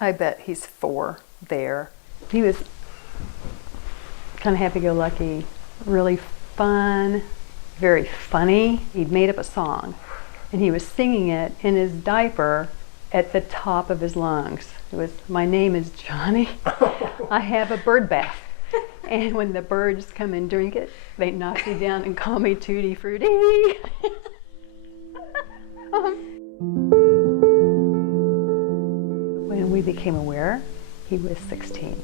I bet he's 4 there. He was kind of happy-go-lucky, really fun, very funny. He'd made up a song, and he was singing it in his diaper at the top of his lungs. It was, "My name is Johnny. I have a bird bath. And when the birds come and drink it, they knock me down and call me Tutti Frutti." When we became aware, he was 16.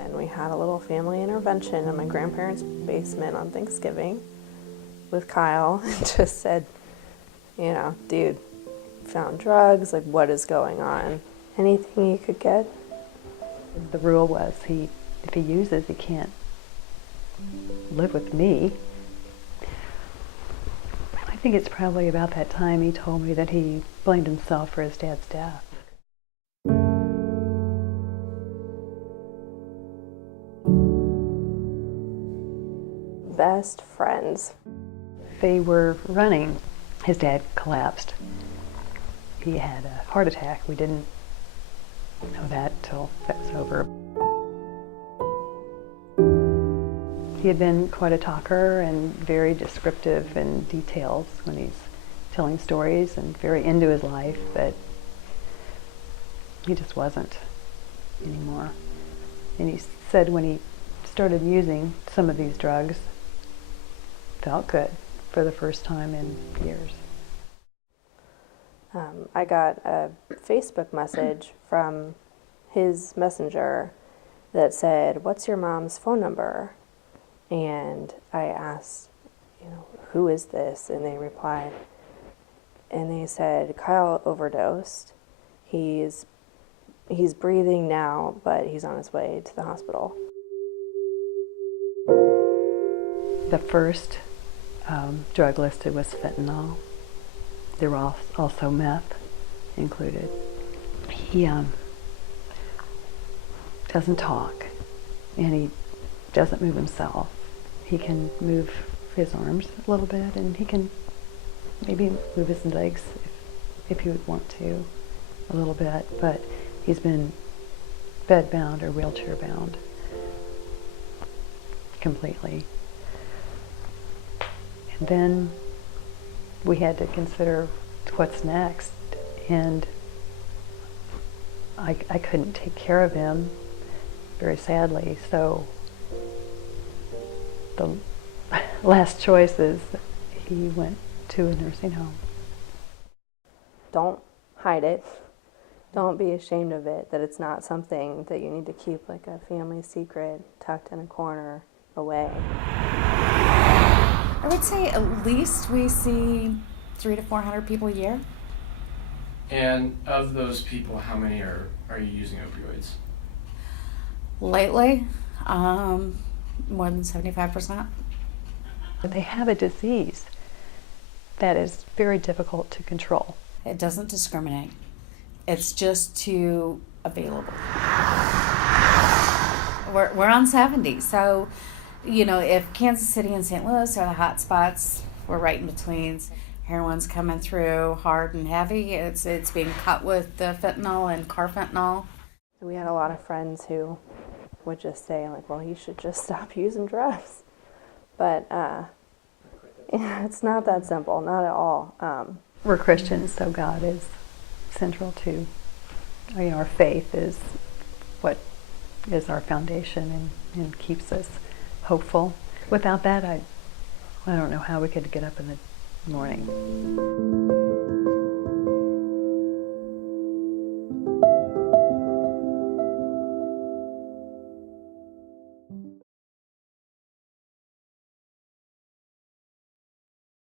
And we had a little family intervention in my grandparents' basement on Thanksgiving with Kyle, and just said, you know, "Dude, found drugs, like what is going on? Anything you could get?" The rule was if he uses, he can't live with me. I think it's probably about that time he told me that he blamed himself for his dad's death. Best friends. They were running. His dad collapsed. He had a heart attack. We didn't know that till that was over. He had been quite a talker and very descriptive in details when he's telling stories, and very into his life, but he just wasn't anymore. And he said when he started using some of these drugs, felt good for the first time in years. I got a Facebook message from his messenger that said, "What's your mom's phone number?" And I asked, you know, "Who is this?" And they replied, and they said, "Kyle overdosed. He's breathing now, but he's on his way to the hospital." The first drug listed was fentanyl. There were also meth included. He doesn't talk, and he doesn't move himself. He can move his arms a little bit, and he can maybe move his legs if he would want to a little bit, but he's been bed-bound or wheelchair-bound completely. And then we had to consider what's next, and I couldn't take care of him, very sadly, so the last choice is he went to a nursing home. Don't hide it. Don't be ashamed of it, that it's not something that you need to keep like a family secret tucked in a corner away. I would say at least we see 300 to 400 people a year. And of those people, how many are you using opioids? Lately, more than 75%. They have a disease that is very difficult to control. It doesn't discriminate. It's just too available. We're on 70, so you know, if Kansas City and St. Louis are the hot spots, we're right in between. Heroin's coming through hard and heavy. It's being cut with the fentanyl and carfentanil. We had a lot of friends who would just say, like, "Well, you should just stop using drugs." But it's not that simple, not at all. We're Christians, so God is central to, our faith is what is our foundation and keeps us hopeful. Without that, I don't know how we could get up in the morning.